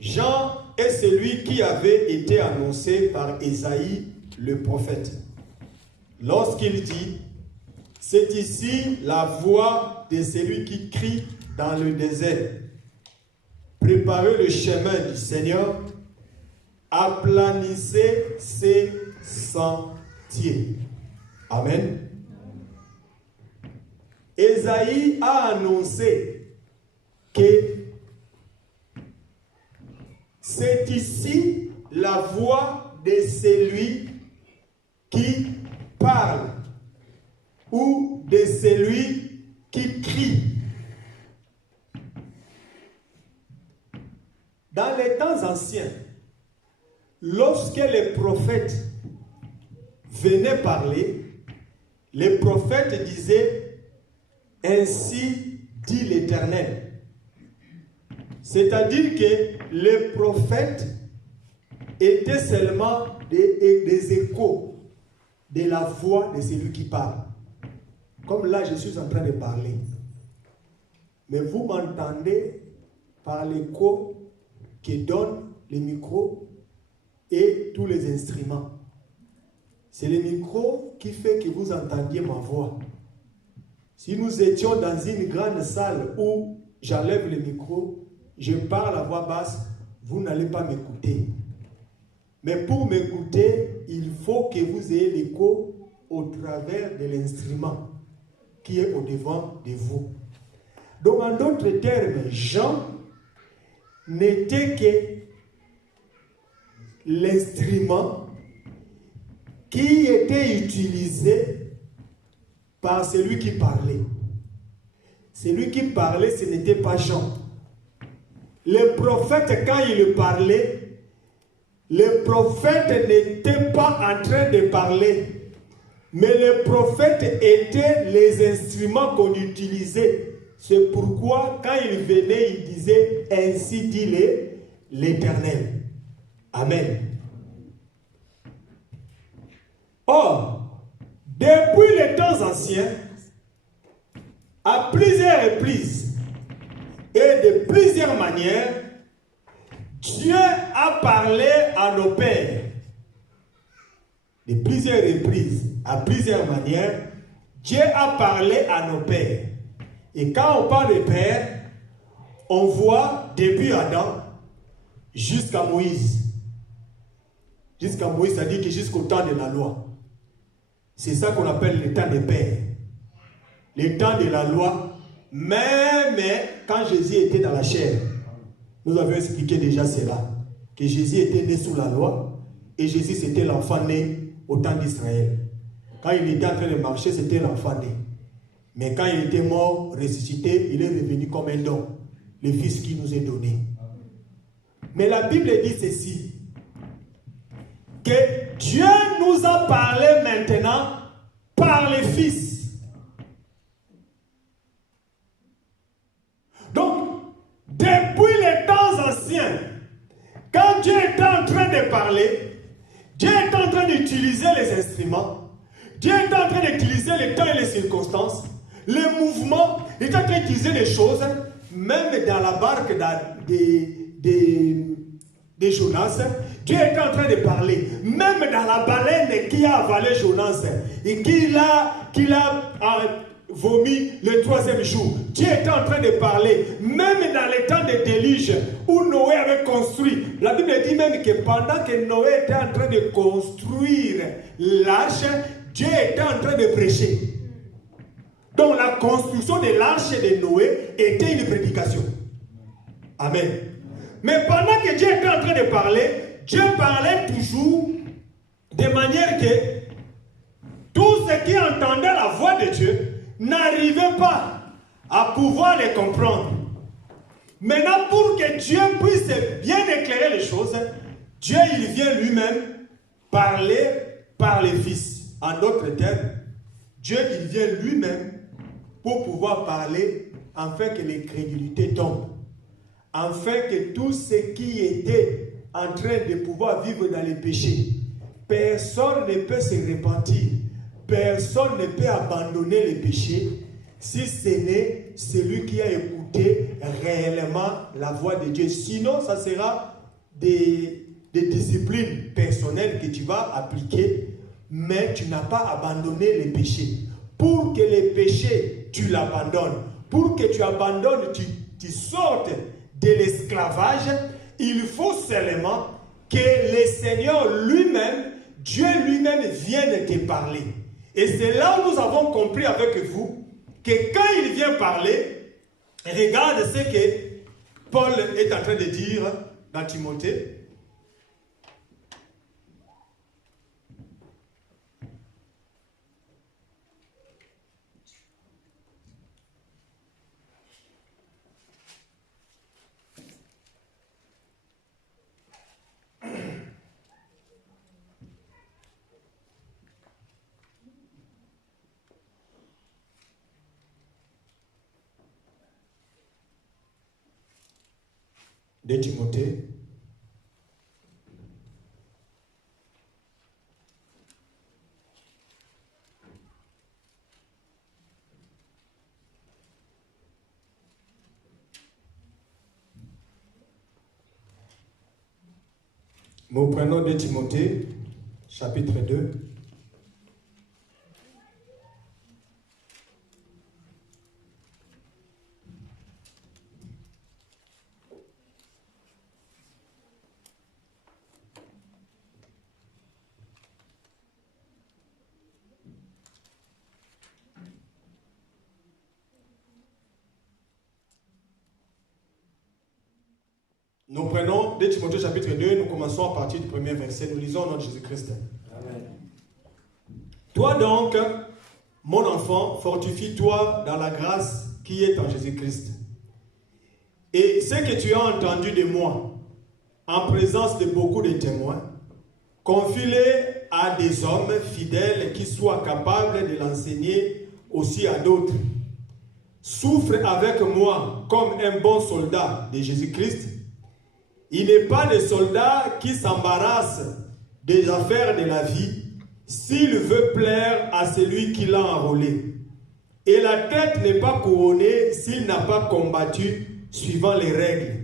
Jean est celui qui avait été annoncé par Ésaïe le prophète. Lorsqu'il dit, c'est ici la voix de celui qui crie dans le désert. Préparez le chemin du Seigneur, aplanissez ses sentiers. Amen. Ésaïe a annoncé que c'est ici la voix de celui qui parle ou de celui qui crie. Dans les temps anciens, lorsque les prophètes venaient parler, les prophètes disaient « Ainsi dit l'Éternel ». C'est-à-dire que les prophètes étaient seulement des échos de la voix de celui qui parle. Comme là, je suis en train de parler. Mais vous m'entendez par l'écho que donne les micros et tous les instruments. C'est le micro qui fait que vous entendiez ma voix. Si nous étions dans une grande salle où j'enlève le micro, je parle à voix basse, vous n'allez pas m'écouter. Mais pour m'écouter, il faut que vous ayez l'écho au travers de l'instrument qui est au-devant de vous. Donc, en d'autres termes, Jean n'était que l'instrument qui était utilisé par celui qui parlait. Celui qui parlait, ce n'était pas Jean. Le prophète, quand il parlait, le prophète n'était pas en train de parler, mais le prophète était les instruments qu'on utilisait. C'est pourquoi, quand il venait, il disait « Ainsi dit l'Éternel ». Amen. Or, depuis les temps anciens, à plusieurs reprises et de plusieurs manières, Dieu a parlé à nos pères. De plusieurs reprises, à plusieurs manières, Dieu a parlé à nos pères. Et quand on parle de père, on voit depuis Adam jusqu'à Moïse. Jusqu'à Moïse, ça dit que jusqu'au temps de la loi. C'est ça qu'on appelle le temps des pères. Le temps de la loi, même quand Jésus était dans la chair. Nous avons expliqué déjà cela. Que Jésus était né sous la loi et Jésus c'était l'enfant né au temps d'Israël. Quand il était en train de marcher, c'était l'enfant né. Mais quand il était mort, ressuscité, il est revenu comme un don, le Fils qui nous est donné. Mais la Bible dit ceci, que Dieu nous a parlé maintenant par le Fils. Donc, depuis les temps anciens, quand Dieu était en train de parler, Dieu était en train d'utiliser les instruments, Dieu était en train d'utiliser les temps et les circonstances, les mouvements, il était en train d'utiliser les choses, même dans la barque de Jonas, Dieu était en train de parler, même dans la baleine qui a avalé Jonas et qui a vomi le troisième jour. Dieu était en train de parler, même dans les temps de déluge où Noé avait construit. La Bible dit même que pendant que Noé était en train de construire l'arche, Dieu était en train de prêcher. Donc la construction de l'arche de Noé était une prédication. Amen. Mais pendant que Dieu était en train de parler, Dieu parlait toujours de manière que tous ceux qui entendaient la voix de Dieu n'arrivaient pas à pouvoir les comprendre. Maintenant, pour que Dieu puisse bien éclairer les choses, Dieu il vient lui-même parler par les fils. En d'autres termes, Dieu il vient lui-même pour pouvoir parler afin que l'incrédulité tombe. Afin que tous ceux qui étaient en train de pouvoir vivre dans les péchés, personne ne peut se repentir, personne ne peut abandonner les péchés si ce n'est celui qui a écouté réellement la voix de Dieu. Sinon, ça sera des disciplines personnelles que tu vas appliquer, mais tu n'as pas abandonné les péchés. Pour que les péchés, tu l'abandonnes. Pour que tu abandonnes, tu sortes de l'esclavage, il faut seulement que le Seigneur lui-même, Dieu lui-même vienne te parler. Et c'est là où nous avons compris avec vous que quand il vient parler, regarde ce que Paul est en train de dire dans Timothée. de Timothée. Nous prenons 2 Timothée, chapitre 2. Nous prenons 2 Timothée chapitre 2, nous commençons à partir du premier verset, nous lisons au nom de Jésus-Christ. Amen. Toi donc, mon enfant, fortifie-toi dans la grâce qui est en Jésus-Christ. Et ce que tu as entendu de moi, en présence de beaucoup de témoins, confie-le à des hommes fidèles qui soient capables de l'enseigner aussi à d'autres. Souffre avec moi comme un bon soldat de Jésus-Christ. Il n'est pas de soldat qui s'embarrasse des affaires de la vie s'il veut plaire à celui qui l'a enrôlé. Et la tête n'est pas couronnée s'il n'a pas combattu suivant les règles.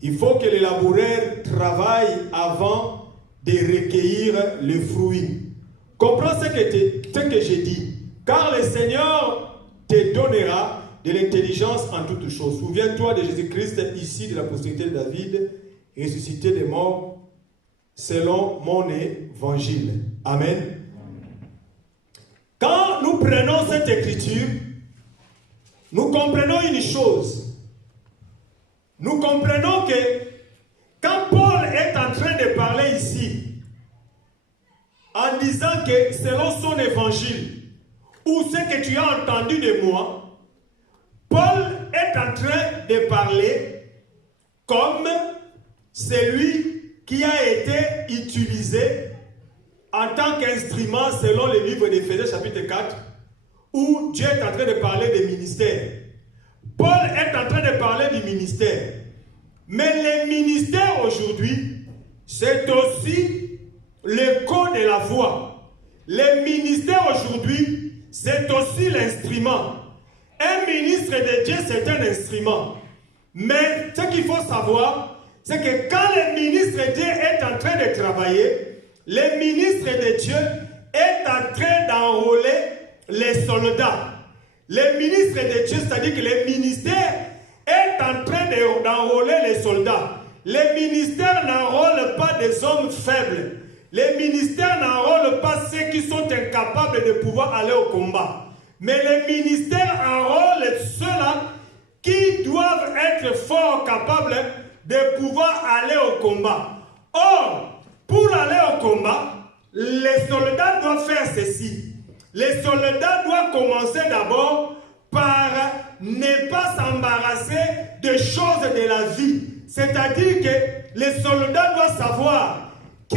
Il faut que les laboureurs travaillent avant de recueillir le fruit. Comprends ce que j'ai dit. Car le Seigneur te donnera de l'intelligence en toutes choses. Souviens-toi de Jésus-Christ, ici de la postérité de David, ressuscité des morts, selon mon évangile. Amen. Quand nous prenons cette écriture, nous comprenons une chose. Nous comprenons que quand Paul est en train de parler ici, en disant que selon son évangile, ou ce que tu as entendu de moi, Paul est en train de parler comme celui qui a été utilisé en tant qu'instrument selon le livre d'Éphésiens chapitre 4, où Dieu est en train de parler des ministères. Paul est en train de parler du ministère. Mais le ministère aujourd'hui, c'est aussi l'écho de la voix. Le ministère aujourd'hui, c'est aussi l'instrument. Un ministre de Dieu, c'est un instrument. Mais ce qu'il faut savoir, c'est que quand le ministre de Dieu est en train de travailler, le ministre de Dieu est en train d'enrôler les soldats. Le ministre de Dieu, c'est-à-dire que le ministère est en train d'enrôler les soldats. Le ministère n'enrôle pas des hommes faibles. Le ministère n'enrôle pas ceux qui sont incapables de pouvoir aller au combat. Mais le ministère enrôle ceux-là qui doivent être forts, capables de pouvoir aller au combat. Or, pour aller au combat, les soldats doivent faire ceci. Les soldats doivent commencer d'abord par ne pas s'embarrasser de choses de la vie. C'est-à-dire que les soldats doivent savoir que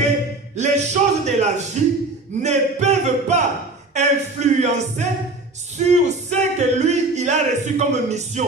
les choses de la vie ne peuvent pas influencer sur ce que lui, il a reçu comme mission.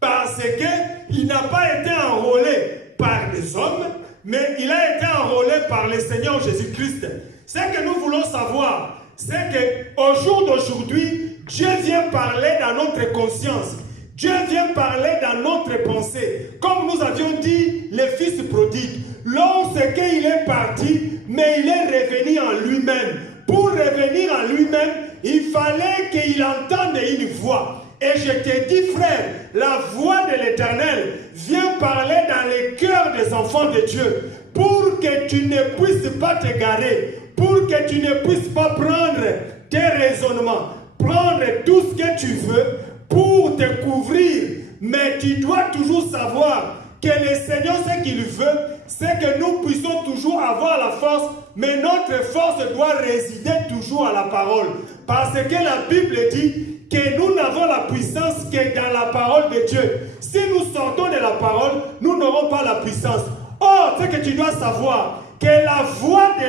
Parce qu'il n'a pas été enrôlé par des hommes, mais il a été enrôlé par le Seigneur Jésus-Christ. Ce que nous voulons savoir, c'est qu'au jour d'aujourd'hui, Dieu vient parler dans notre conscience. Dieu vient parler dans notre pensée. Comme nous avions dit, le fils prodigue, lorsqu'il est parti, mais il est revenu en lui-même. Pour revenir en lui-même, il fallait qu'il entende une voix. Et je te dis, frère, la voix de l'Éternel vient parler dans les cœurs des enfants de Dieu pour que tu ne puisses pas t'égarer, pour que tu ne puisses pas prendre tes raisonnements, prendre tout ce que tu veux pour te couvrir. Mais tu dois toujours savoir que le Seigneur, ce qu'il veut, c'est que nous puissions toujours avoir la force, mais notre force doit résider toujours à la parole. Parce que la Bible dit que nous n'avons la puissance que dans la parole de Dieu. Si nous sortons de la parole, nous n'aurons pas la puissance. Or, ce que tu dois savoir, que la voix de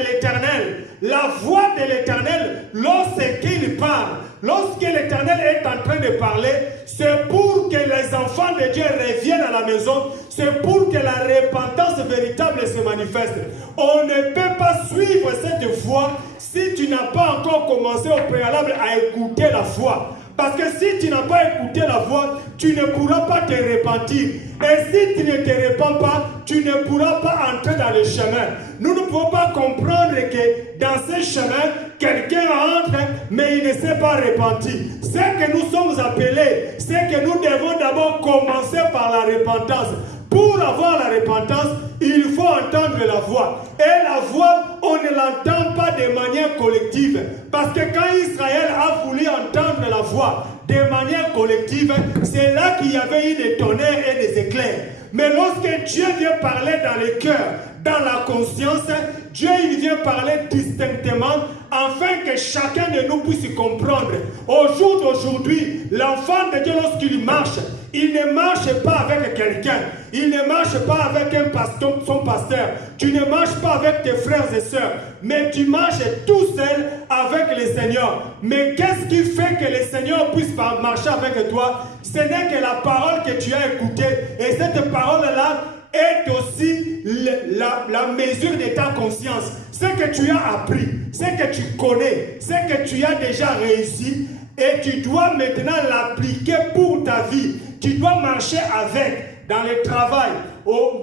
l'Éternel, lorsqu'il parle, Lorsque l'Éternel est en train de parler, c'est pour que les enfants de Dieu reviennent à la maison. C'est pour que la repentance véritable se manifeste. On ne peut pas suivre cette foi si tu n'as pas encore commencé au préalable à écouter la foi. Parce que si tu n'as pas écouté la voix, tu ne pourras pas te repentir. Et si tu ne te repens pas, tu ne pourras pas entrer dans le chemin. Nous ne pouvons pas comprendre que dans ce chemin, quelqu'un entre, mais il ne s'est pas repenti. Ce que nous sommes appelés, c'est que nous devons d'abord commencer par la repentance. Pour avoir la repentance, il faut entendre la voix. Et la voix, on ne l'entend pas de manière collective. Parce que quand Israël a voulu entendre la voix de manière collective, c'est là qu'il y avait eu des tonnerres et des éclairs. Mais lorsque Dieu vient parler dans le cœur, dans la conscience, Dieu il vient parler distinctement afin que chacun de nous puisse comprendre. Au jour d'aujourd'hui, l'enfant de Dieu lorsqu'il marche, il ne marche pas avec quelqu'un. Il ne marche pas avec un pasteur, son pasteur. Tu ne marches pas avec tes frères et sœurs. Mais tu marches tout seul avec le Seigneur. Mais qu'est-ce qui fait que le Seigneur puisse marcher avec toi? Ce n'est que la parole que tu as écoutée. Et cette parole-là est aussi la mesure de ta conscience. Ce que tu as appris, ce que tu connais, ce que tu as déjà réussi. Et tu dois maintenant l'appliquer pour ta vie. Tu dois marcher avec, dans le travail,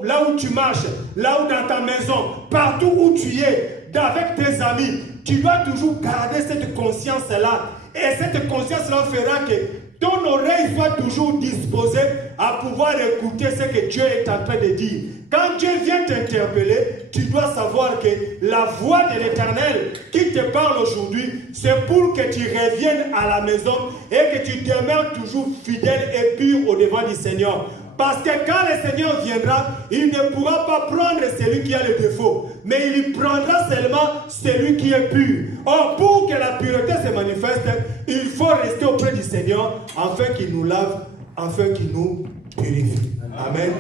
là où tu marches, là où dans ta maison, partout où tu es, avec tes amis. Tu dois toujours garder cette conscience-là. Et cette conscience-là fera que ton oreille soit toujours disposée à pouvoir écouter ce que Dieu est en train de dire. Quand Dieu vient t'interpeller, tu dois savoir que la voix de l'Éternel qui te parle aujourd'hui, c'est pour que tu reviennes à la maison et que tu demeures toujours fidèle et pur au devant du Seigneur. Parce que quand le Seigneur viendra, il ne pourra pas prendre celui qui a le défaut, mais il prendra seulement celui qui est pur. Or, pour que la pureté se manifeste, il faut rester auprès du Seigneur afin qu'il nous lave, afin qu'il nous purifie. Amen.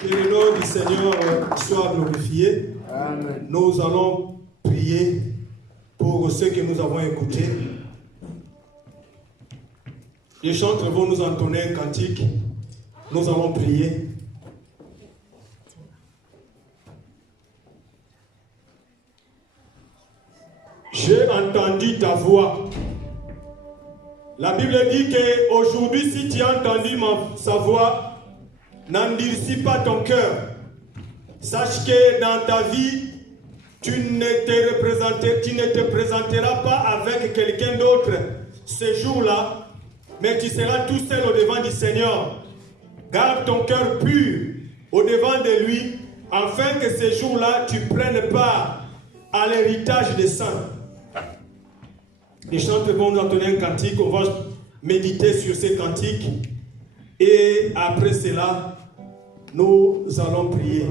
Que le nom du Seigneur soit glorifié. Amen. Nous allons prier pour ceux que nous avons écoutés. Les chantres vont nous entonner un cantique. Nous allons prier. J'ai entendu ta voix. La Bible dit qu'aujourd'hui, si tu as entendu sa voix, n'endurcis pas ton cœur. Sache que dans ta vie, tu ne te présenteras pas avec quelqu'un d'autre ce jour-là, mais tu seras tout seul au devant du Seigneur. Garde ton cœur pur au devant de lui, afin que ce jour-là, tu prennes part à l'héritage des saints. Les chanteurs vont nous entonner un cantique, on va méditer sur ces cantiques, et après cela, nous allons prier.